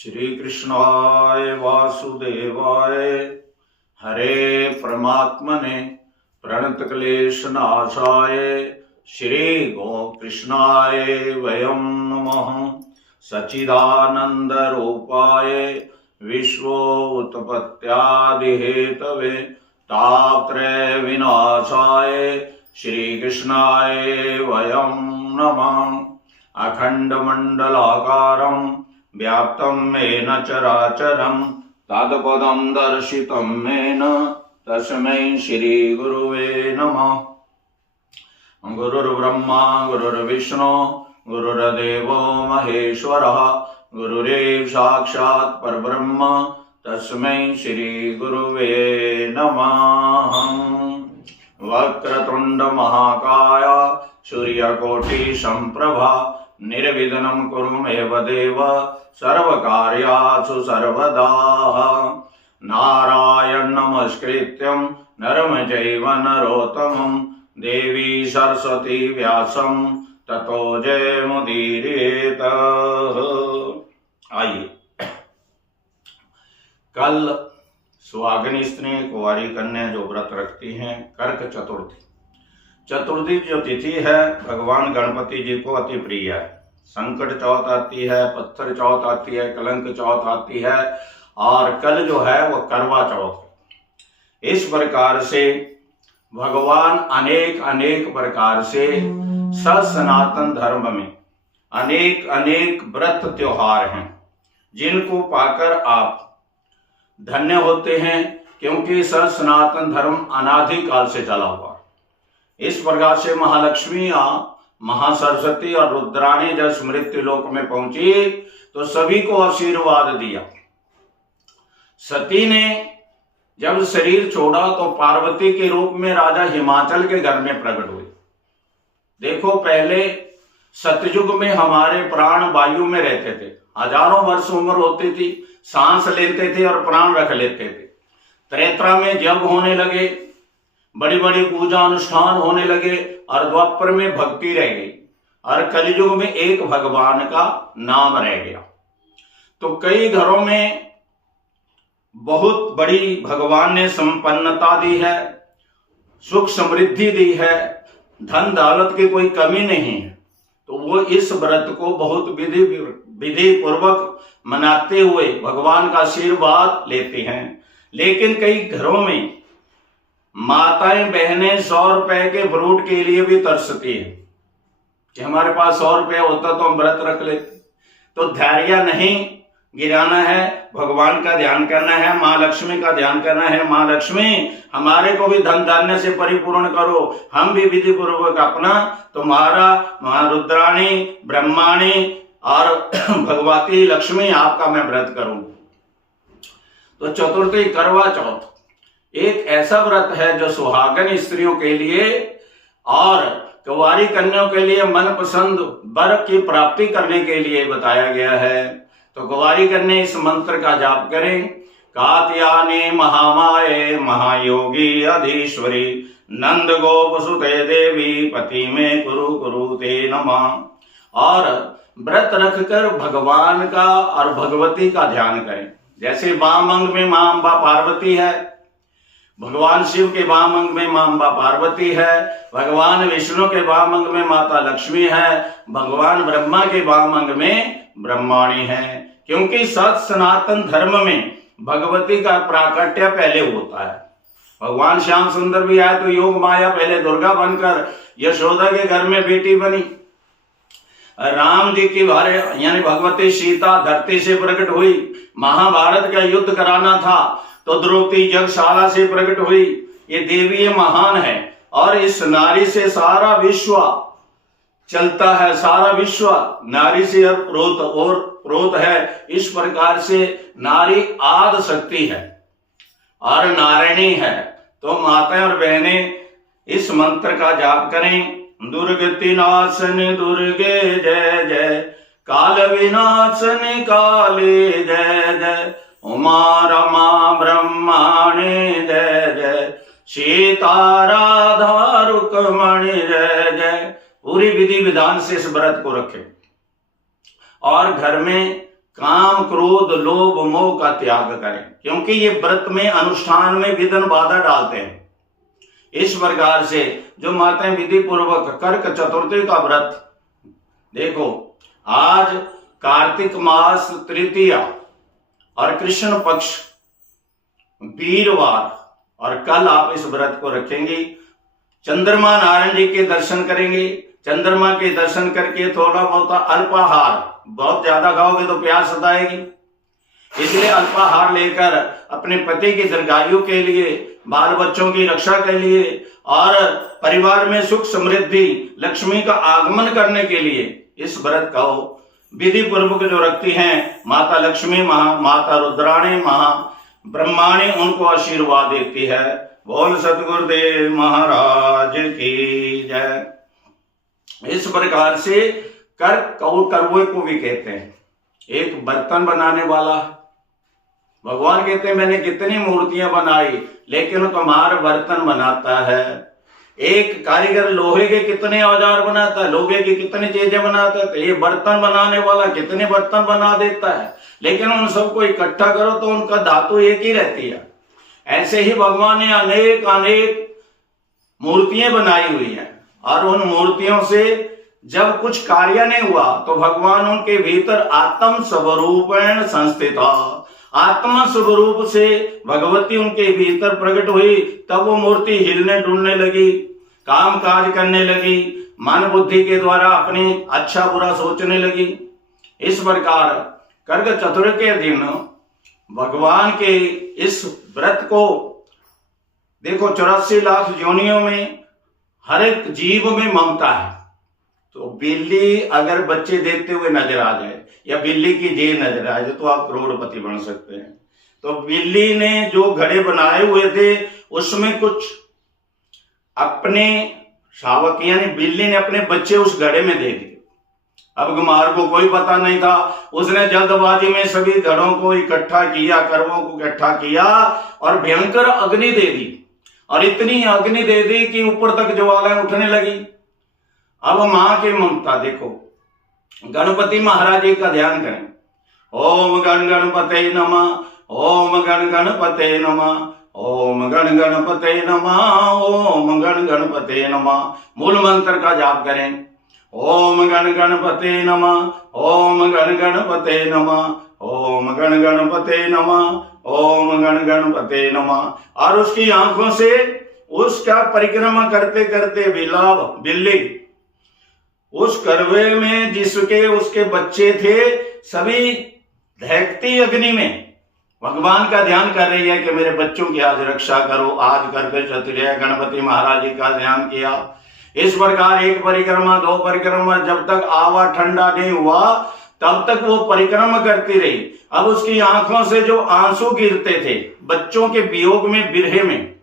श्री कृष्णाय वासुदेवाय हरे परमात्मने प्रणतक्लेशनाशाय श्री गोकृष्णाय वयं नमः। सच्चिदानंदरूपाय विश्वोत्पत्त्यादिहेतवे तापत्रय विनाशाय श्री कृष्णाय वयं नमः। अखंडमंडलाकारं व्याप्तं येन चराचरं तत्पदं दर्शितं येन तस्मै श्री गुरुवे नमः। गुरुर्ब्रह्मा गुरुर्विष्णु गुरुर्देवो महेश्वरः गुरुरेव साक्षात् परब्रह्म तस्मै श्री गुरुवे नमः। वक्रतुंड महाकाय सूर्यकोटि संप्रभा निर्विघ्नं कुरु मे देव सर्वकार्यासु सर्वदा। नारायण नमस्कृत्यं नरं चैव नरोत्तमं देवी सरस्वती व्यासं ततो जयमुदीरयेत्। आइए, कल सुहागिनी स्त्री कुंवारी कन्या जो व्रत रखती हैं कर्क चतुर्थी जो तिथि है भगवान गणपति जी को अति प्रिय है। संकट चौथ आती है, पत्थर चौथ आती है, कलंक चौथ आती है और कल जो है वो करवा चौथ। इस प्रकार से भगवान अनेक प्रकार से सनातन धर्म में अनेक व्रत त्योहार हैं जिनको पाकर आप धन्य होते हैं, क्योंकि सनातन धर्म अनादि काल से चला हुआ। इस प्रकार से महालक्ष्मी महासरस्वती और रुद्राणी जब मृत्यु लोक में पहुंची तो सभी को आशीर्वाद दिया। सती ने जब शरीर छोड़ा तो पार्वती के रूप में राजा हिमाचल के घर में प्रकट हुई। देखो, पहले सतयुग में हमारे प्राण वायु में रहते थे, हजारों वर्ष उम्र होती थी, सांस लेते थे और प्राण रख लेते थे। त्रेता में जग होने लगे, बड़ी बड़ी पूजा अनुष्ठान होने लगे और द्वापर में भक्ति रह गई और कलयुग में एक भगवान का नाम रह गया। तो कई घरों में बहुत बड़ी भगवान ने संपन्नता दी है, सुख समृद्धि दी है, धन दौलत की कोई कमी नहीं है। तो वो इस व्रत को बहुत विधि पूर्वक मनाते हुए भगवान का आशीर्वाद लेते हैं। लेकिन कई घरों में माताएं बहनें 100 रुपए के फ्रूट के लिए भी तरसती है कि हमारे पास 100 रुपए होता तो हम व्रत रख लेते। तो धैर्य नहीं गिराना है, भगवान का ध्यान करना है, माँ लक्ष्मी का ध्यान करना है। माँ लक्ष्मी हमारे को भी धन धान्य से परिपूर्ण करो, हम भी विधि पूर्वक अपना तुम्हारा माँ रुद्राणी ब्रह्माणी और भगवती लक्ष्मी आपका मैं व्रत करूं। तो चतुर्थी करवा चौथ एक ऐसा व्रत है जो सुहागन स्त्रियों के लिए और कुंवारी कन्याओं के लिए मनपसंद वर की प्राप्ति करने के लिए बताया गया है। तो कुंवारी कन्या इस मंत्र का जाप करें। कात्यायनी महामाये महायोगी अधीश्वरी नंद गोप सुते देवी पति में कुरु ते नमः। और व्रत रखकर भगवान का और भगवती का ध्यान करें। जैसे वाम अंग में मां अम्बा पार्वती है, भगवान शिव के वाम अंग में मां अम्बा पार्वती है, भगवान विष्णु के वाम अंग में माता लक्ष्मी है, भगवान ब्रह्मा के वाम अंग में ब्रह्माणी है। क्योंकि सनातन धर्म में भगवती का प्राकट्य पहले होता है। भगवान श्याम सुंदर भी आए तो योग माया पहले दुर्गा बनकर यशोदा के घर में बेटी बनी। राम जी की भारे यानी भगवती सीता धरती से प्रकट हुई। महाभारत का युद्ध कराना था तो द्रौपदी यज्ञशाला से प्रकट हुई। ये देवी महान है और इस नारी से सारा विश्व चलता है, सारा विश्व नारी से और प्रोत है। इस प्रकार से नारी आदि शक्ति है और नारायणी है। तो माताएं और बहनें इस मंत्र का जाप करें। दुर्गति नाशनी दुर्गे जय जय, काल विनाशनी काली जय जय, उमा रमा ब्रह्माणी जय जय, सीता राधा रुक्मणी जय जय। पूरी विधि विधान से इस व्रत को रखें और घर में काम क्रोध लोभ मोह का त्याग करें, क्योंकि ये व्रत में अनुष्ठान में विघ्न बाधा डालते हैं। इस प्रकार से जो माताएं विधि पूर्वक कर्क चतुर्थी का व्रत, देखो आज कार्तिक मास तृतीया और कृष्ण पक्ष वीरवार, और कल आप इस व्रत को रखेंगे। चंद्रमा नारायण जी के दर्शन करेंगे। चंद्रमा के दर्शन करके थोड़ा बहुत अल्पाहार, बहुत ज्यादा खाओगे तो प्यास सताएगी, इसलिए अल्पाहार लेकर अपने पति की दीर्घायु के लिए, बाल बच्चों की रक्षा के लिए और परिवार में सुख समृद्धि लक्ष्मी का आगमन करने के लिए इस व्रत का विधि पूर्वक जो रखती हैं माता लक्ष्मी, माता रुद्राणी, ब्रह्माणी उनको आशीर्वाद देती है। बोल सतगुरुदेव महाराज की जय। इस प्रकार से करवे को भी कहते हैं, एक बर्तन बनाने वाला। भगवान कहते हैं मैंने कितनी मूर्तियां बनाई लेकिन तुम्हारा बर्तन बनाता है। एक कारीगर लोहे के कितने औजार बनाता है, लोहे की कितनी चीजें बनाता है, तो ये बर्तन बनाने वाला कितने बर्तन बना देता है, लेकिन उन सबको इकट्ठा करो तो उनका धातु एक ही रहती है। ऐसे ही भगवान ने अनेक अनेक मूर्तियां बनाई हुई हैं, और उन मूर्तियों से जब कुछ कार्य नहीं हुआ तो भगवान उनके भीतर आत्म स्वरूपेण संस्थिता, आत्मा स्वरूप से भगवती उनके भीतर प्रकट हुई। तब वो मूर्ति हिलने डुलने लगी, काम काज करने लगी, मन बुद्धि के द्वारा अपनी अच्छा बुरा सोचने लगी। इस प्रकार कर्क चतुर्थी के दिन भगवान के इस व्रत को देखो 84 लाख योनियों में हर एक जीव में ममता है। तो बिल्ली अगर बच्चे देते हुए नजर आ जाए या बिल्ली की जेल नजर आ जाए तो आप करोड़पति बन सकते हैं। तो बिल्ली ने जो घड़े बनाए हुए थे उसमें कुछ अपने शावक यानी बिल्ली ने अपने बच्चे उस घड़े में दे दिए। अब गुमार को कोई पता नहीं था, उसने जल्दबाजी में सभी घड़ों को इकट्ठा किया, करवों को इकट्ठा किया और भयंकर अग्नि दे दी, और इतनी अग्नि दे दी कि ऊपर तक ज्वालाएं उठने लगी। अब मां की ममता देखो। गणपति महाराज जी का ध्यान करें। ओम गण गणपते नमः, ओम गण गणपते नमः, ओम गण गणपते नमः, ओम गण गणपते नमः। मूल मंत्र का जाप करें। ओम गण गणपते नमः, ओम गण गणपते नमः, ओम गण गणपते नमः, ओम गण गणपते नमः। और उसकी आंखों से उसका परिक्रमा करते करते बिल्ली उस करवे में जिसके उसके बच्चे थे सभी दहकती अग्नि में भगवान का ध्यान कर रही है कि मेरे बच्चों की आज रक्षा करो। आज करके चतुर्थी गणपति महाराज जी का ध्यान किया। इस प्रकार एक परिक्रमा, दो परिक्रमा, जब तक आवा ठंडा नहीं हुआ तब तक वो परिक्रमा करती रही। अब उसकी आंखों से जो आंसू गिरते थे बच्चों के वियोग में, बिरहे में,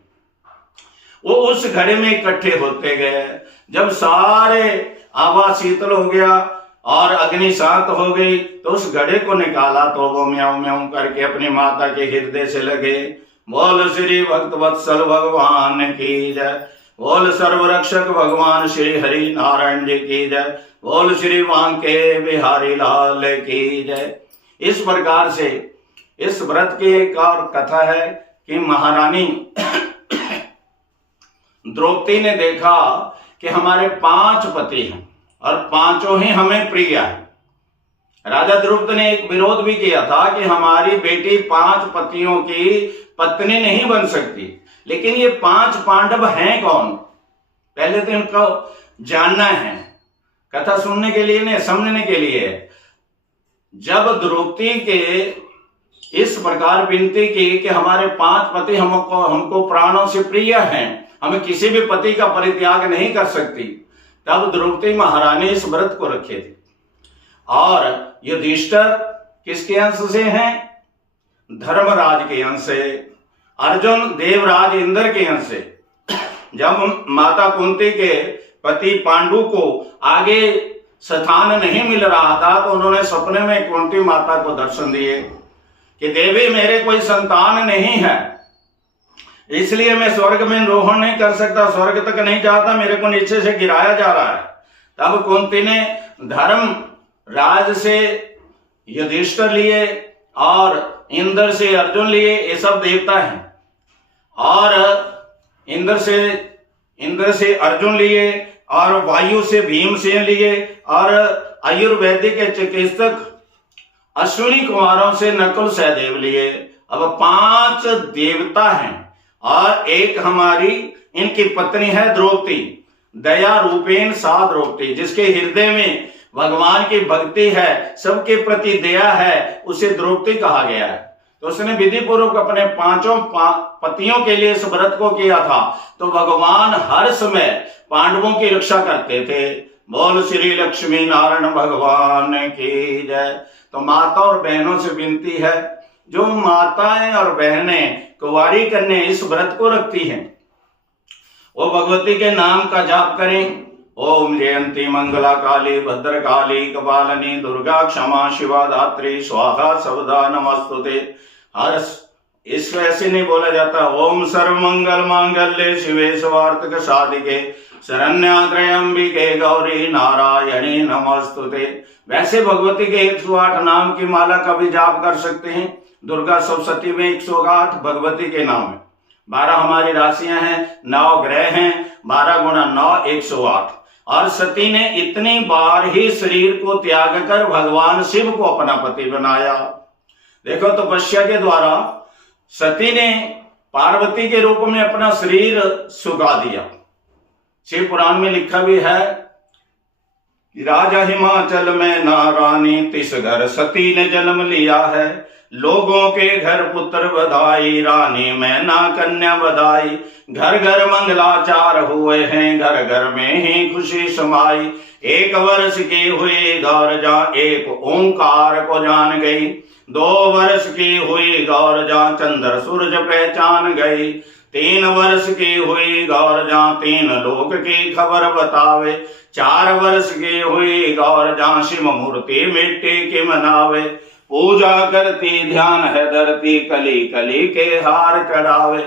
वो उस घड़े में इकट्ठे होते गए। जब सारे आवा शीतल हो गया और अग्नि शांत हो गई तो उस घड़े को निकाला तो वो म्याऊं म्याऊं करके अपनी माता के हृदय से लगे। बोल श्री भक्त वत्सल भगवान की जय। बोल सर्वरक्षक भगवान श्री हरि नारायण जी की जय। बोल श्री बांके बिहारी लाल की जय। इस प्रकार से इस व्रत की एक और कथा है कि महारानी द्रौपदी ने देखा कि हमारे 5 पति हैं और पांचों ही हमें प्रिय है। राजा द्रुपद ने एक विरोध भी किया था कि हमारी बेटी 5 पतियों की पत्नी नहीं बन सकती, लेकिन ये 5 पांडव हैं कौन, पहले तो इनको जानना है। कथा सुनने के लिए नहीं, समझने के लिए। जब द्रौपदी के इस प्रकार विनती की कि हमारे 5 पति हमको प्राणों से प्रिय हैं, हमें किसी भी पति का परित्याग नहीं कर सकती, तब द्रौपदी महारानी इस व्रत को रखे थे। और युधिष्ठिर किसके अंश से हैं? धर्मराज के अंश से। अर्जुन देवराज इंद्र के अंश से। जब माता कुंती के पति पांडु को आगे स्थान नहीं मिल रहा था तो उन्होंने सपने में कुंती माता को दर्शन दिए कि देवी मेरे कोई संतान नहीं है, इसलिए मैं स्वर्ग में रोहण नहीं कर सकता, स्वर्ग तक नहीं जाता, मेरे को नीचे से गिराया जा रहा है। तब कुंती ने धर्म राज से युधिष्ठिर लिए और इंद्र से अर्जुन लिए, ये सब देवता हैं। और इंद्र से अर्जुन लिए और वायु से भीमसेन लिए और आयुर्वेदिक चिकित्सक अश्विनी कुमारों से नकुल सहदेव लिए। अब 5 देवता हैं और एक हमारी इनकी पत्नी है द्रौपदी, दया रूपेण सा द्रौपदी, जिसके हृदय में भगवान की भक्ति है, सबके प्रति दया है, उसे द्रौपदी कहा गया है। तो उसने विधि पूर्वक अपने 5 पतियों के लिए इस व्रत को किया था। तो भगवान हर समय पांडवों की रक्षा करते थे। बोल श्री लक्ष्मी नारायण भगवान की जय। तो माता और बहनों से विनती है, जो माताएं और बहनें कुंवारी कन्या इस व्रत को रखती हैं, वो भगवती के नाम का जाप करें। ओम जयंती मंगला काली भद्र काली कपालिनी दुर्गा क्षमा शिवा धात्री स्वाहा सवदा नमस्तुते। हर इसको ऐसे नहीं बोला जाता, ओम सर्व मंगल मांगल्ये शिवे सर्वार्थ साधिके शरण्या त्र्यंबिके गौरी नारायणी नमस्तुते। वैसे भगवती के 108 नाम की माला का भी जाप कर सकते हैं। दुर्गा सप्तशती में 108 भगवती के नाम है। 12 हमारी राशियां हैं, 9 ग्रह हैं, 12 गुणा 9 108। और सती ने इतनी बार ही शरीर को त्याग कर भगवान शिव को अपना पति बनाया। देखो, तपस्या के द्वारा सती ने पार्वती के रूप में अपना शरीर सुखा दिया। शिव पुराण में लिखा भी है कि राजा हिमाचल में नारानी 30 घर सती ने जन्म लिया है। लोगों के घर पुत्र बधाई, रानी में ना कन्या बधाई। घर घर मंगलाचार हुए हैं, घर घर में ही खुशी समाई। 1 वर्ष की हुई गौर जा, एक ओंकार को जान गई। 2 वर्ष की हुई गौर जा, चंद्र सूरज पहचान गई। 3 वर्ष की हुई गौर जा, 3 लोक की खबर बतावे। 4 वर्ष की हुई गौर जा, शिव मूर्ति मिट्टी की मनावे। पूजा करती ध्यान है धरती, कली कली के हार चढ़ावे।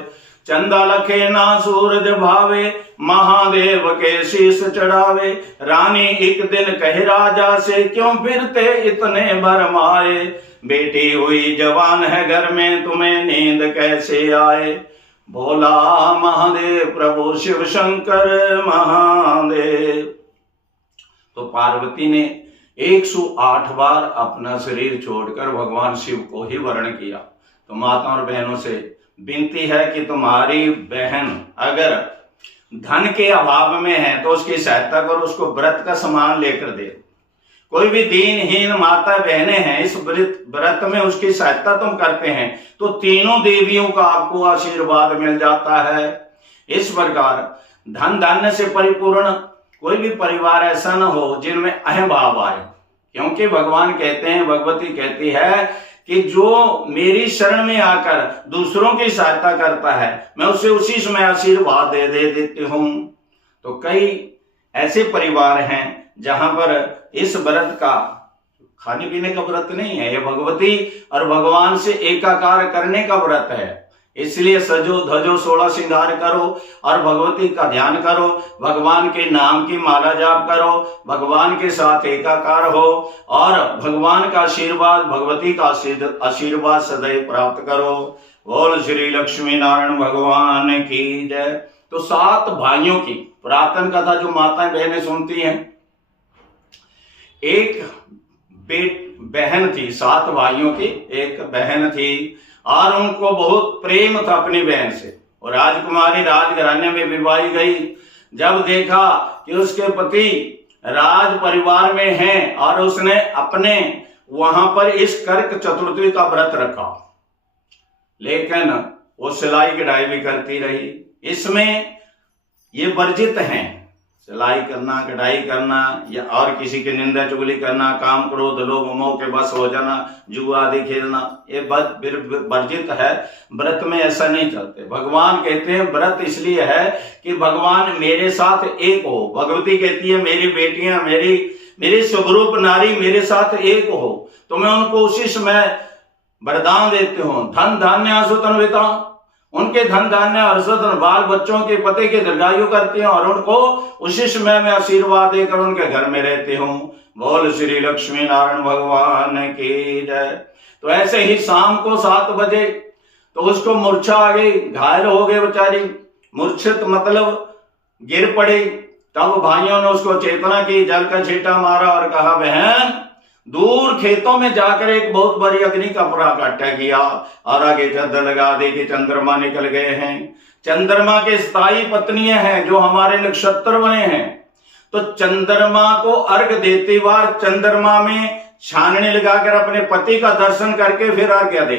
चंदा लखे ना सूरज भावे, महादेव के शीश चढ़ावे। रानी एक दिन कहे राजा से, क्यों फिरते इतने भरमाए। बेटी हुई जवान है घर में, तुम्हें नींद कैसे आए। भोला महादेव प्रभु शिव शंकर महादेव। तो पार्वती ने 108 बार अपना शरीर छोड़कर भगवान शिव को ही वर्ण किया। तो माताओं और बहनों से विनती है कि तुम्हारी बहन अगर धन के अभाव में है तो उसकी सहायता करो, उसको व्रत का सामान लेकर दे। कोई भी दीनहीन माता बहनें हैं, इस व्रत में उसकी सहायता तुम करते हैं तो तीनों देवियों का आपको आशीर्वाद मिल जाता है। इस प्रकार धन धान्य से परिपूर्ण कोई भी परिवार ऐसा न हो जिनमें अहम भाव आए, क्योंकि भगवान कहते हैं, भगवती कहती है कि जो मेरी शरण में आकर दूसरों की सहायता करता है, मैं उसे उसी समय आशीर्वाद दे देती हूं। तो कई ऐसे परिवार हैं जहां पर इस व्रत का खाने पीने का व्रत नहीं है, यह भगवती और भगवान से एकाकार करने का व्रत है। इसलिए सजो धजो 16 श्रृंगार करो और भगवती का ध्यान करो, भगवान के नाम की माला जाप करो, भगवान के साथ एकाकार हो और भगवान का आशीर्वाद, भगवती का आशीर्वाद सदैव प्राप्त करो। बोल श्री लक्ष्मी नारायण भगवान की जय। तो 7 भाइयों की पुरातन कथा जो माताएं बहनें सुनती हैं, एक बहन थी, 7 भाइयों की एक बहन थी और उनको बहुत प्रेम था अपनी बहन से। और राजकुमारी राजघराने में विवाही गई। जब देखा कि उसके पति राज परिवार में हैं और उसने अपने वहां पर इस कर्क चतुर्थी का व्रत रखा, लेकिन वो सिलाई कढ़ाई भी करती रही। इसमें ये वर्जित हैं, सिलाई करना, कढ़ाई करना या और किसी की निंदा चुगली करना, काम क्रोध लोभ मोह के बस हो जाना, जुआ आदि खेलना, ये वर्जित है। व्रत में ऐसा नहीं चलते। भगवान कहते हैं व्रत इसलिए है कि भगवान मेरे साथ एक हो। भगवती कहती है मेरी बेटियां, मेरी स्वरूप नारी मेरे साथ एक हो, तो मैं उनको उसी समय वरदान देती हूँ। धन धान्य आशुतन्विता, उनके धन धान्य हर्षधन बाल बच्चों के पति के दीर्घायु करती हैं और उनको उसी समय में आशीर्वाद देकर उनके घर में रहती हूँ। बोल श्री लक्ष्मी नारायण भगवान की जय। तो ऐसे ही शाम को 7 बजे तो उसको मूर्छा आ गई, घायल हो गए बेचारी, मूर्छित मतलब गिर पड़ी। तब भाइयों ने उसको चेतना की, जल का छींटा मारा और कहा बहन दूर खेतों में जाकर एक बहुत बड़ी अग्नि का पूरा इकट्ठा किया और आगे चादर लगा दी कि चंद्रमा निकल गए हैं। चंद्रमा के स्थायी पत्नियां हैं जो हमारे नक्षत्र बने हैं, तो चंद्रमा को अर्घ देते बार चंद्रमा में छाननी लगाकर अपने पति का दर्शन करके फिर अर्घ्य दे।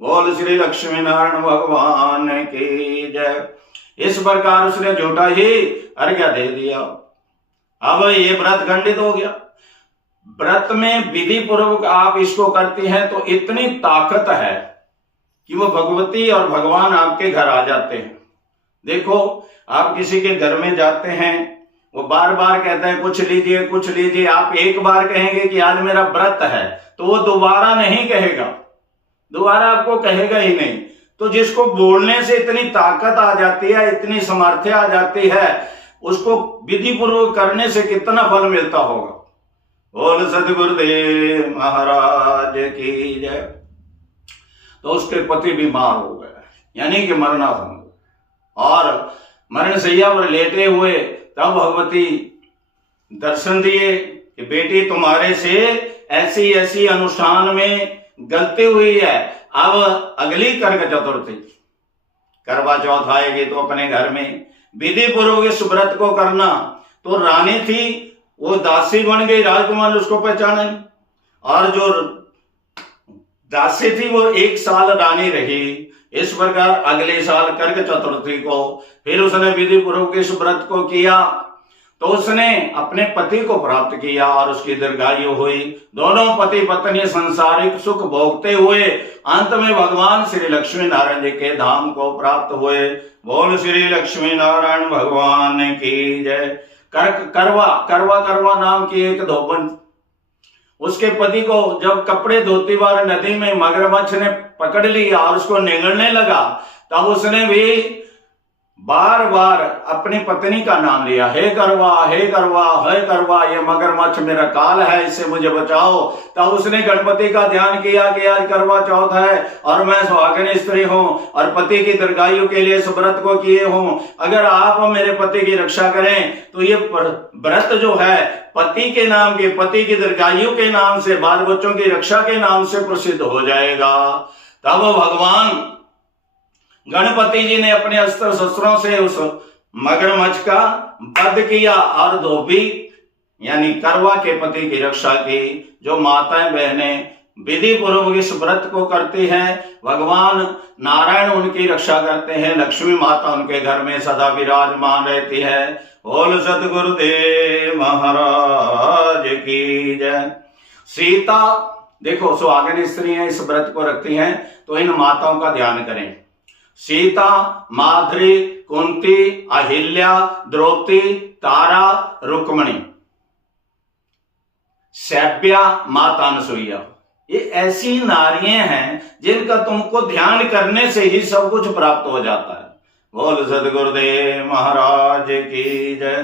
बोल श्री लक्ष्मी नारायण भगवान की जय। इस प्रकार उसने झूठा ही अर्घ्य दे दिया। अब ये व्रत खंडित हो गया। व्रत में विधि पूर्वक आप इसको करती हैं तो इतनी ताकत है कि वो भगवती और भगवान आपके घर आ जाते हैं। देखो आप किसी के घर में जाते हैं, वो बार बार कहते हैं कुछ लीजिए कुछ लीजिए, आप एक बार कहेंगे कि आज मेरा व्रत है तो वो दोबारा नहीं कहेगा, दोबारा आपको कहेगा ही नहीं। तो जिसको बोलने से इतनी ताकत आ जाती है, इतनी सामर्थ्य आ जाती है, उसको विधि पूर्वक करने से कितना फल मिलता होगा। बोल सतगुरुदेव महाराज की जय। तो उसके पति बीमार हो गए, यानी कि मरणासन, और मरण शैया पर लेटे हुए तब भगवती दर्शन दिए कि बेटी तुम्हारे से ऐसी ऐसी अनुष्ठान में गलती हुई है, अब अगली कर्क चतुर्थी करवा चौथ आएगी तो अपने घर में विधि पूर्वक इस व्रत को करना। तो रानी थी वो दासी बन गई, राजकुमार उसको पहचाने, और जो दासी थी वो 1 साल रानी रही। इस प्रकार अगले साल कर्क चतुर्थी को फिर उसने विधि पूर्वक इस व्रत को किया तो उसने अपने पति को प्राप्त किया और उसकी दीर्घायु हुई। दोनों पति पत्नी संसारिक सुख भोगते हुए अंत में भगवान श्री लक्ष्मी नारायण जी के धाम को प्राप्त हुए। बोल श्री लक्ष्मी नारायण भगवान की जय। करवा नाम की एक धोबन, उसके पति को जब कपड़े धोती बार नदी में मगरमच्छ ने पकड़ लिया और उसको निगलने लगा, तब उसने भी बार बार अपनी पत्नी का नाम लिया, हे करवा हे करवा हे करवा, ये मगरमच्छ मेरा काल है, इससे मुझे बचाओ। तब उसने गणपति का ध्यान किया कि आज करवा चौथ है और मैं सुहागिन स्त्री हूं और पति की दीर्घायु के लिए इस व्रत को किए हूं। अगर आप मेरे पति की रक्षा करें तो ये व्रत जो है पति के नाम के, पति की दीर्घायु के नाम से, बाल बच्चों की रक्षा के नाम से प्रसिद्ध हो जाएगा। तब भगवान गणपति जी ने अपने अस्त्र शस्त्रों से उस मगरमच्छ का वध किया और धोबी यानी करवा के पति की रक्षा की। जो माताएं बहनें विधि पूर्वक इस व्रत को करती हैं, भगवान नारायण उनकी रक्षा करते हैं, लक्ष्मी माता उनके घर में सदा विराजमान रहती है। बोल सतगुरुदेव महाराज की जय। सीता देखो सुहागिन स्त्रियां इस व्रत को रखती हैं तो इन माताओं का ध्यान करें। सीता, माद्री, कुंती, अहिल्या, द्रौपदी, तारा, रुक्मणी, सैव्या, माता अनसुईया, ये ऐसी नारियां हैं जिनका तुमको ध्यान करने से ही सब कुछ प्राप्त हो जाता है। बोल सदगुरुदेव महाराज की जय।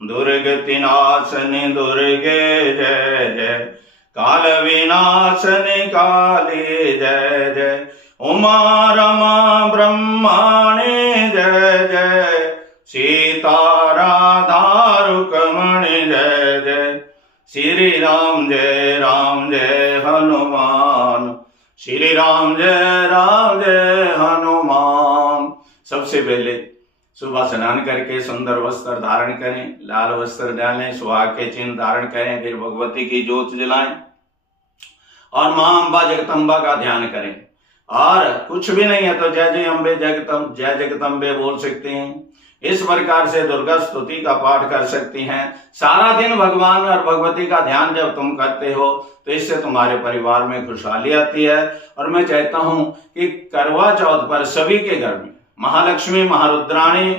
दुर्गति नाशनी दुर्गे जय जय, काल विनाशनी काली जय जय, उमा रमा ब्रह्माणी जय जय, सीता राधा रुक्मणी जय जय, श्री राम जय हनुमान, श्री राम जय हनुमान। सबसे पहले सुबह स्नान करके सुंदर वस्त्र धारण करें, लाल वस्त्र डालें, सुहाग के चिन्ह धारण करें, फिर भगवती की ज्योत जलाएं और मां अम्बा जगदम्बा का ध्यान करें। और कुछ भी नहीं है तो जय जय अम्बे जय जगदम्बे बोल सकते हैं। इस प्रकार से दुर्गा स्तुति का पाठ कर सकती हैं। सारा दिन भगवान और भगवती का ध्यान जब तुम करते हो तो इससे तुम्हारे परिवार में खुशहाली आती है। और मैं चाहता हूं कि करवा चौथ पर सभी के घर में महालक्ष्मी, महारुद्राणी,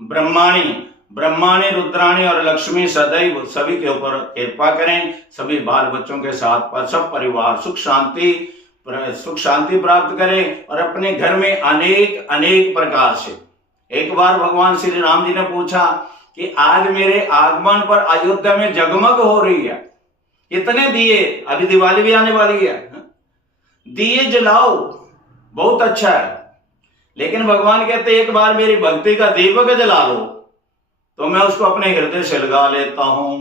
ब्रह्माणी, रुद्राणी और लक्ष्मी सदैव सभी के ऊपर कृपा करें। सभी बाल बच्चों के साथ पर सब परिवार सुख शांति प्राप्त करें और अपने घर में अनेक प्रकार से। एक बार भगवान श्री राम जी ने पूछा कि आज मेरे आगमन पर अयोध्या में जगमग हो रही है। इतने दिए, अभी दिवाली भी आने वाली है, दिए जलाओ, बहुत अच्छा है। लेकिन भगवान कहते एक बार मेरी भक्ति का दीपक जला लो तो मैं उसको अपने हृदय से लगा लेता हूं।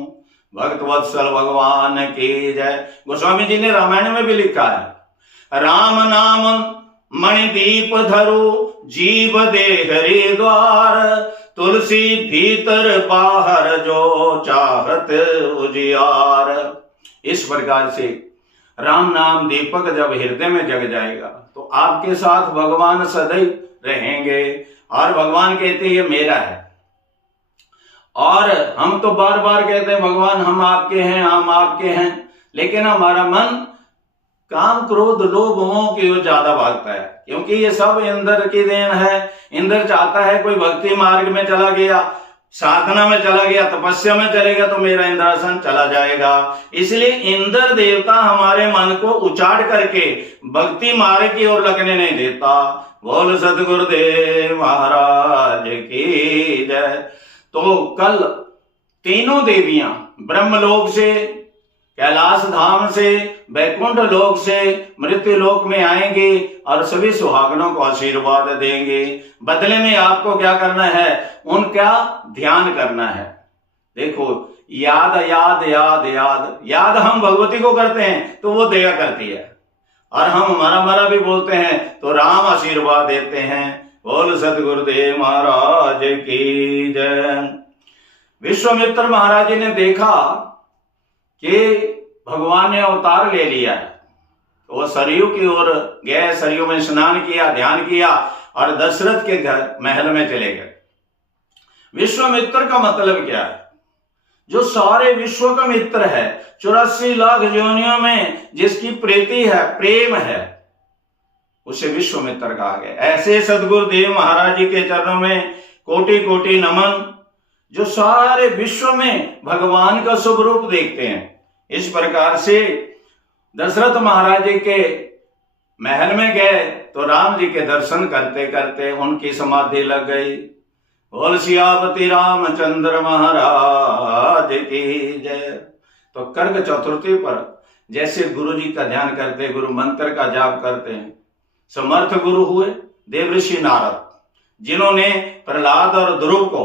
भक्त वत्सल भगवान की जय। गोस्वामी जी ने रामायण में भी लिखा है, राम नाम मणिदीप धरो जीव दे हरि द्वार, तुलसी भीतर बाहर जो चाहत उजियार। इस प्रकार से राम नाम दीपक जब हृदय में जग जाएगा तो आपके साथ भगवान सदैव रहेंगे। और भगवान कहते ये मेरा है। और हम तो बार बार कहते हैं भगवान हम आपके हैं, हम आपके हैं, लेकिन हमारा मन काम क्रोध लोभ मोह की ओर ज्यादा भागता है, क्योंकि ये सब इंद्र की देन है। इंद्र चाहता है कोई भक्ति मार्ग में चला गया, साधना में चला गया, तपस्या में चलेगा तो मेरा इंद्रासन चला जाएगा। इसलिए इंद्र देवता हमारे मन को उचाड़ करके भक्ति मार्ग की ओर लगने नहीं देता। बोल सतगुरुदेव महाराज की जय। तो कल तीनों देवियां ब्रह्मलोक से, कैलाश धाम से, वैकुंठ लोक से मृत्यु लोक में आएंगे और सभी सुहागनों को आशीर्वाद देंगे। बदले में आपको क्या करना है, उनका ध्यान करना है। देखो याद याद याद याद याद हम भगवती को करते हैं तो वो दया करती है, और हम हमारा भी बोलते हैं तो राम आशीर्वाद देते हैं। बोल सतगुरुदेव महाराज की जय। विश्वामित्र महाराज जी ने देखा कि भगवान ने अवतार ले लिया है, तो वो सरयू की ओर गए, सरयू में स्नान किया, ध्यान किया और दशरथ के घर महल में चले गए। विश्वामित्र का मतलब क्या है, जो सारे विश्व का मित्र है, 84 लाख योनियों में जिसकी प्रीति है, प्रेम है, उसे विश्वामित्र कहा गया। ऐसे सदगुरुदेव महाराज जी के चरणों में कोटि कोटि नमन, जो सारे विश्व में भगवान का शुभ रूप देखते हैं। इस प्रकार से दशरथ महाराज जी के महल में गए तो राम जी के दर्शन करते करते उनकी समाधि लग गई। बोल सियापति रामचंद्र महाराज की जय। तो कर्क चतुर्थी पर जैसे गुरु जी का ध्यान करते, गुरु मंत्र का जाप करते हैं, समर्थ गुरु हुए देवऋषि नारद, जिन्होंने प्रहलाद और ध्रुव को,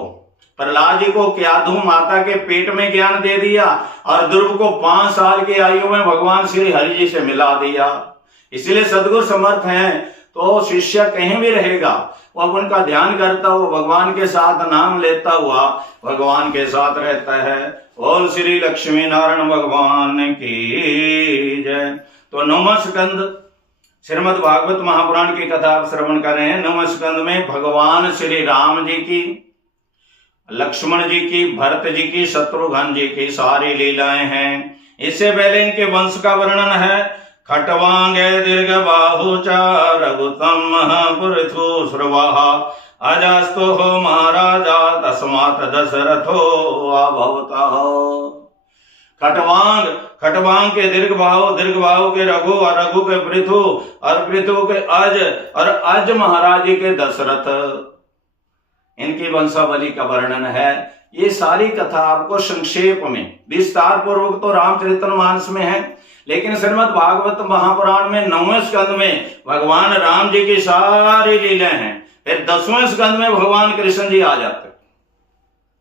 प्रहलाद जी को क्याधु माता के पेट में ज्ञान दे दिया और ध्रुव को 5 साल की आयु में भगवान श्री हरि जी से मिला दिया। इसलिए सदगुरु समर्थ हैं तो शिष्य कहीं भी रहेगा, वो अब उनका ध्यान करता हुआ, भगवान के साथ नाम लेता हुआ भगवान के साथ रहता है। बोल श्री लक्ष्मी नारायण भगवान की जय। तो नौवां स्कंद श्रीमद् भागवत महापुराण की कथा आप श्रवण कर रहे हैं। नौवें स्कंद में भगवान श्री राम जी की, लक्ष्मण जी की, भरत जी की, शत्रुघ्न जी की सारी लीलाएं हैं। इससे पहले इनके वंश का वर्णन है। खटवांग दीर्घ बाहुचा रघुतम महापुरथु श्रवाहा अजस्तो हो महाराजा तस्मात् दशरथो अभवता। खटवांग, खटवांग के दीर्घ बाहु के रघु और रघु के पृथु और पृथु के अज और अज महाराज जी के दशरथ, इनकी वंशावली का वर्णन है। ये सारी कथा आपको संक्षेप में विस्तार पूर्वक तो रामचरितमानस में है, लेकिन श्रीमद् भागवत महापुराण में 9वें स्कंद में भगवान राम जी की सारी लीलाएं हैं। फिर 10वें स्कंद में भगवान कृष्ण जी आ जाते।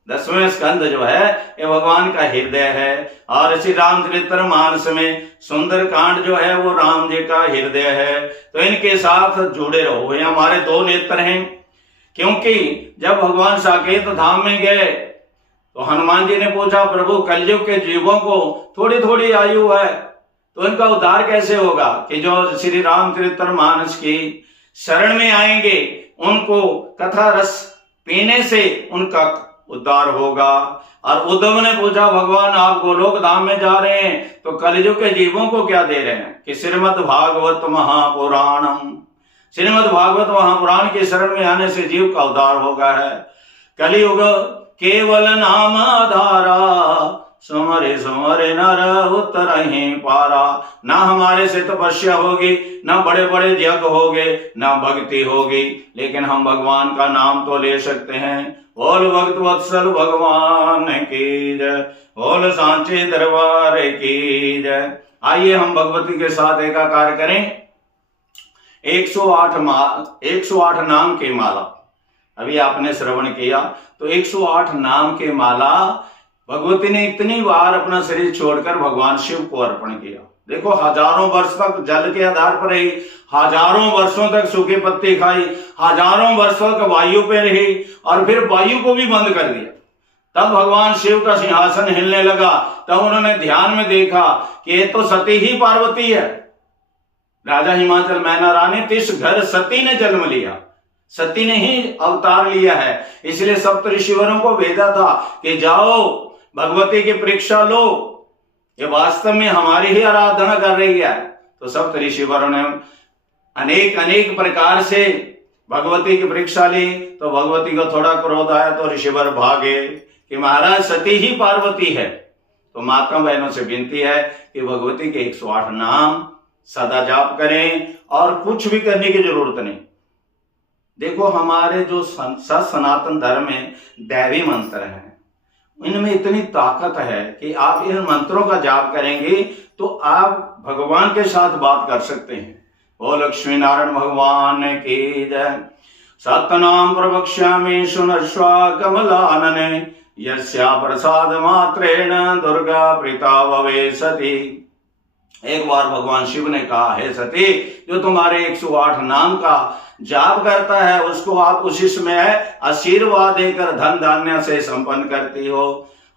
10वें स्कंद जो है ये भगवान का हृदय है, और इसी रामचरितमानस में सुंदर कांड जो है वो राम जी का हृदय है। तो इनके साथ जुड़े रहो। ये हमारे 2 नेत्र हैं, क्योंकि जब भगवान साकेत धाम में गए तो हनुमान जी ने पूछा, प्रभु कलयुग के जीवों को थोड़ी थोड़ी आयु है तो इनका उद्धार कैसे होगा, कि जो श्री रामचरितमानस की शरण में आएंगे उनको कथा रस पीने से उनका उद्धार होगा। और उद्धव ने पूछा, भगवान आप गोलोक धाम में जा रहे हैं तो कलयुग के जीवों को क्या दे रहे हैं, कि श्रीमद् भागवत महापुराणम, श्रीमद् भागवत महापुराण के शरण में आने से जीव का उद्धार होगा है। कलयुग केवल नाम आधारा सुमरे सुमरे नर उतरहि पारा। ना हमारे से तपस्या होगी, ना बड़े बड़े यज्ञ होगे, ना भक्ति होगी, लेकिन हम भगवान का नाम तो ले सकते हैं। बोल भक्त वत्सल भगवान की जय, बोल सांचे दरबार की जय। आइए हम भगवती के साथ एकाकार करें 108 नाम की माला। अभी आपने श्रवण किया तो 108 नाम के माला भगवती ने इतनी बार अपना शरीर छोड़कर भगवान शिव को अर्पण किया। देखो हजारों वर्ष तक जल के आधार पर रही, हजारों वर्षों तक सूखे पत्ते खाई, हजारों वर्षों तक वायु पे रही और फिर वायु को भी बंद कर दिया। तब भगवान शिव का सिंहासन हिलने लगा। तब उन्होंने ध्यान में देखा कि ये तो सती ही पार्वती है। राजा हिमाचल मैना रानी तिस घर सती ने जन्म लिया, सती ने ही अवतार लिया है। इसलिए सप्त ऋषिवरों को भेजा था कि जाओ भगवती की परीक्षा लो, ये वास्तव में हमारी ही आराधना कर रही है। तो सप्त ऋषिवरों ने अनेक अनेक प्रकार से भगवती की परीक्षा ली। तो भगवती को थोड़ा क्रोध आया तो ऋषिवर भागे कि महाराज सती ही पार्वती है। तो माता बहनों से विनती है कि भगवती के 108 नाम सदा जाप करें और कुछ भी करने की जरूरत नहीं। देखो हमारे जो सनातन धर्म में दैवी मंत्र हैं, इनमें इतनी ताकत है कि आप इन मंत्रों का जाप करेंगे तो आप भगवान के साथ बात कर सकते हैं। ओ लक्ष्मी नारायण भगवान की जय। सतनाम प्रवक्ष्यामि सुनश्व कमलानने, यस्या प्रसाद मात्रेण दुर्गा प्रीता भवे सती। एक बार भगवान शिव ने कहा, हे सती, जो तुम्हारे 108 नाम का जाप करता है उसको आप उसी समय आशीर्वाद देकर धन धान्य से संपन्न करती हो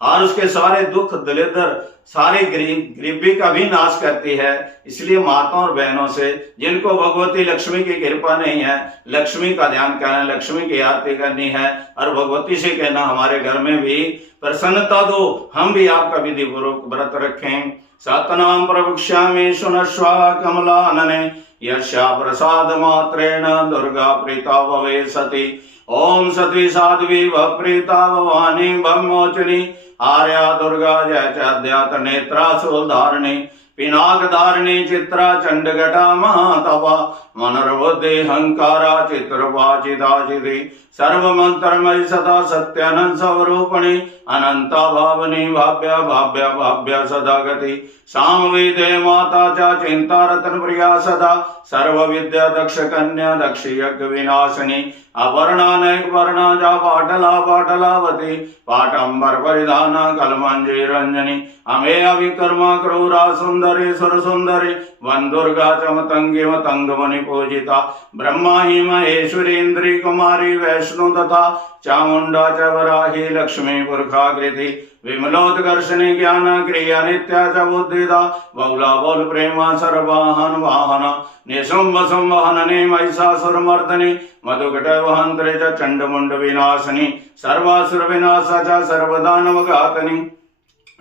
और उसके सारे दुख दरिद्र सारे गरीबी का भी नाश करती है। इसलिए माताओं और बहनों से जिनको भगवती लक्ष्मी की कृपा नहीं है, लक्ष्मी का ध्यान करना, लक्ष्मी की आरती करनी है और भगवती से कहना हमारे घर में भी प्रसन्नता दो, हम भी आपका विधि पूर्वक व्रत रखें। सतनाम प्रवक्ष्यामि सुनश्व कमलानने, यस्या प्रसाद मात्रेण दुर्गा प्रीता भवे सती। ओम सती साध्वी भप्रीता भवानी भवमोचनी, आर्या दुर्गा जय चाद्यात नेत्रा शूलधारिणी, पिनाक धारिणी चित्रा चंडघटा महातपा, मनर्बुद्धि हंकारा चित्रवाचिदाचिति, सर्वमंत्रमयी सदा सत्यानंद स्वरूपिणी, अनंता भावनी भाव्या भाव्या भाव्या सदा गति, सामवेदे माता च चिंता रतन प्रिया सदा, सर्व विद्या दक्ष कन्या दक्ष यज्ञ विनाशिनी, अपर्णानेक वर्णा जा पाटला पाटलावती, पाटंबर परिधाना कलमंजी रंजनी, अमेय विकर्मा क्रूरा सुंदरी सुर सुंदरी, वन दुर्गा चमतंगी मतंगमणि पूजिता, ब्रह्मा ही महेश्वरी इंद्री कुमारी वैष्णु तथा चामुंडा च वराही लक्ष्मी पुरखाकृति, विमलोत्कर्षणी ज्ञान क्रिया नित्या च बुद्धिदा, बहुला बोल प्रेमा सर्वाहन वाहन, निशुंभ संवहननी महिषासुरमर्दनी, मधुकट वहंत्रे च चंडमुंड विनाशनी, सर्वासुर विनाशा च सर्वदानव घातनी,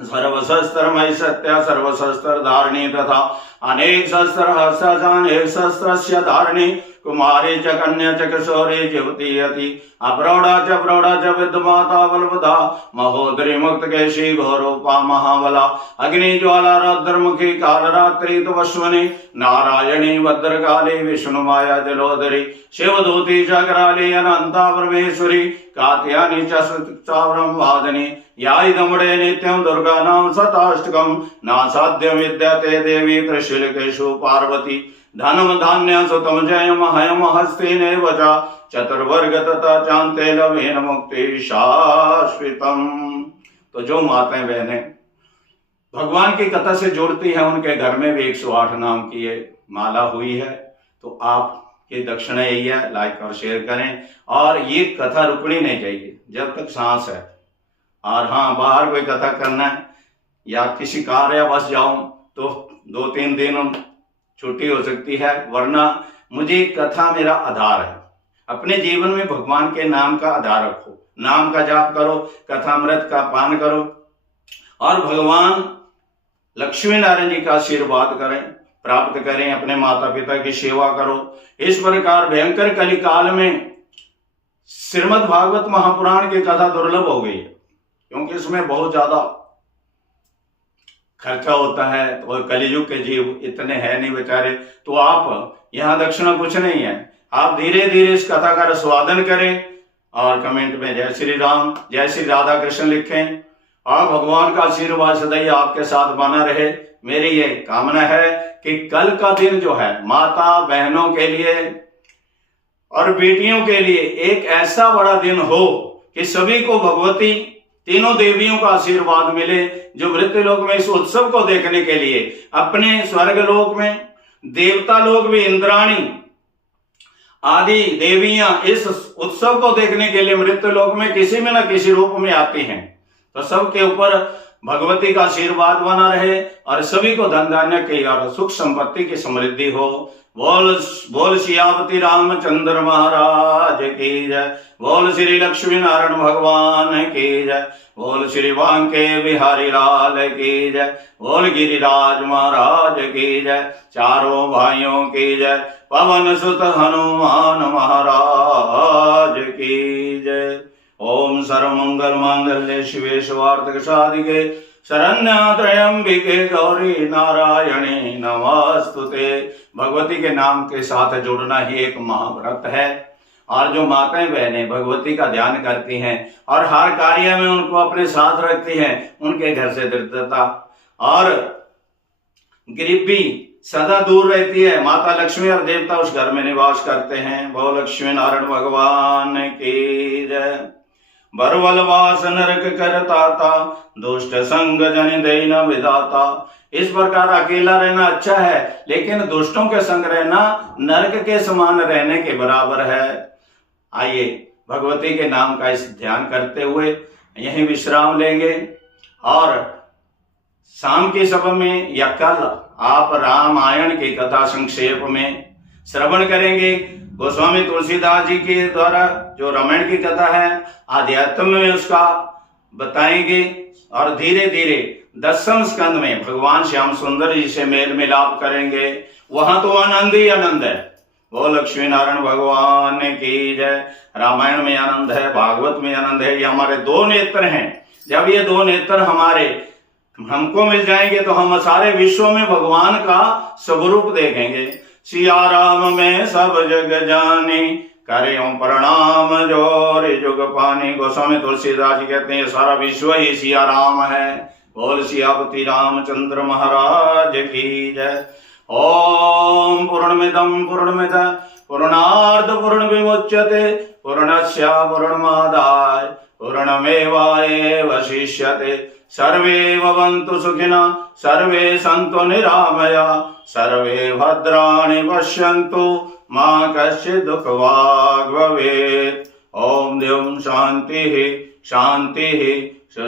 सर्वशस्त्रमयी सत्या सर्वशस्त्र धारिणी तथा अनेक शस्त्र हस्तानेक शस्त्रस्य धारिणी, कुमारी च कन्या च किशोरी युवती यति, अप्रौढ़ा च विद्यमाता बलवधा, महोदरी मुक्त केशी घोरूपा महाबला, अग्नि ज्वाला रौद्रमुखी कालरात्रि तपस्विनी, नारायणी भद्रकाली विष्णु माया जलोदरी, शिवदूती चक्राली अनंता परमेश्वरी, कात्यायनी च ब्रह्मवादिनी, याइदमुड़े नित्यं दुर्गा नाम शताष्टकम्, नासाध्यं विद्यते देवी त्रिशूलकेषु पार्वती, धनम धान्य सुतम जयम हयम हस्तिनेव च, चतुर्वर्ग तथा चांते लवेन मुक्ति शाश्वतम। तो जो माताएं बहनें भगवान की कथा से जुड़ती हैं उनके घर में भी 108 नाम की ये माला हुई है। तो आपकी दक्षिणा यही है, लाइक और शेयर करें और ये कथा रुकनी नहीं चाहिए जब तक सांस है। और हाँ, बाहर कोई कथा करना है या किसी कार्यावश जाऊं तो 2-3 दिन छुट्टी हो सकती है, वरना मुझे कथा मेरा आधार है। अपने जीवन में भगवान के नाम का आधार रखो, नाम का जाप करो, कथामृत का पान करो और भगवान लक्ष्मी नारायण जी का आशीर्वाद करें, प्राप्त करें, अपने माता पिता की सेवा करो। इस प्रकार भयंकर कलिकाल में श्रीमद् भागवत महापुराण की कथा दुर्लभ हो गई है, क्योंकि इसमें बहुत ज्यादा खर्चा होता है, और कलियुग के जीव इतने हैं नहीं बेचारे, तो आप यहाँ दक्षिणा कुछ नहीं है, आप धीरे धीरे इस कथा का रसवादन करें और कमेंट में जय श्री राम, जय श्री राधा कृष्ण लिखें, और भगवान का आशीर्वाद सदैव आपके साथ बना रहे। मेरी ये कामना है कि कल का दिन जो है माता बहनों के लिए और बेटियों के लिए एक ऐसा बड़ा दिन हो कि सभी को भगवती तीनों देवियों का आशीर्वाद मिले, जो मृत्यु लोक में इस उत्सव को देखने के लिए अपने स्वर्ग लोक में देवता लोग भी इंद्राणी आदि देवियां इस उत्सव को देखने के लिए मृत्यु लोक में किसी में न किसी रूप में आती हैं। तो सबके ऊपर भगवती का आशीर्वाद बना रहे और सभी को धन धान्य की और सुख संपत्ति की समृद्धि हो। बोल सियापति रामचंद्र महाराज की जय, बोल श्री लक्ष्मी नारायण भगवान की जय, बोल श्री बांके बिहारी लाल की जय, बोल गिरिराज महाराज की जय, चारों भाइयों की जय, पवन सुत हनुमान महाराज की जय। ओम सर्वमंगल मांगल्ये शिवे सर्वार्थ साधिके शरण्य त्र्यंबिके गौरी नारायणी नमस्तुते। भगवती के नाम के साथ जुड़ना ही एक महाव्रत है, और जो माताएं बहनें भगवती का ध्यान करती हैं और हर कार्य में उनको अपने साथ रखती हैं, उनके घर से दरिद्रता और गरीबी सदा दूर रहती है। माता लक्ष्मी और देवता उस घर में निवास करते हैं। बोल लक्ष्मी नारायण भगवान की जय। बरवल वास नरक करताता, दुष्ट संग जन देन विदाता। इस प्रकार अकेला रहना अच्छा है, लेकिन दुष्टों के संग रहना नरक के समान रहने के बराबर है। आइए भगवती के नाम का इस ध्यान करते हुए यहीं विश्राम लेंगे, और शाम की सभा में या कल आप रामायण की कथा संक्षेप में श्रवण करेंगे। गोस्वामी तुलसीदास जी के द्वारा जो रामायण की कथा है आध्यात्म में उसका बताएंगे, और धीरे धीरे 10वें स्कंद में भगवान श्याम सुंदर जी से मेल मिलाप करेंगे। वहां तो आनंद ही आनंद है। बोल लक्ष्मी नारायण भगवान की जय। रामायण में आनंद है, भागवत में आनंद है। ये हमारे दो नेत्र हैं। जब ये दो नेत्र हमको मिल जाएंगे तो हम सारे विश्व में भगवान का स्वरूप देखेंगे। सिया राम में सब जग जानी, करें प्रणाम जोर जुग पानी। गोस्वामी तुलसीदास जी कहते हैं सारा विश्व ही सिया राम है। बोल सियापति रामचंद्र महाराज की जय। ओम पूर्णमिदं पूर्णमिदं पूर्णार्ध पूर्णमिदमुच्यते पूर्णस्य पूर्णमादाय पूर्णमेवावशिष्यते। सर्वे भवन्तु सुखिनः, सर्वे सन्तु निरामया, सर्वे भद्राणि पश्यन्तु, मा कश्चित् दुःखभाग् भवेत्। ओम द्यौं शान्तिः शान्तिः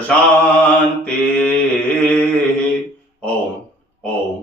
शान्तिः। ओम ओम।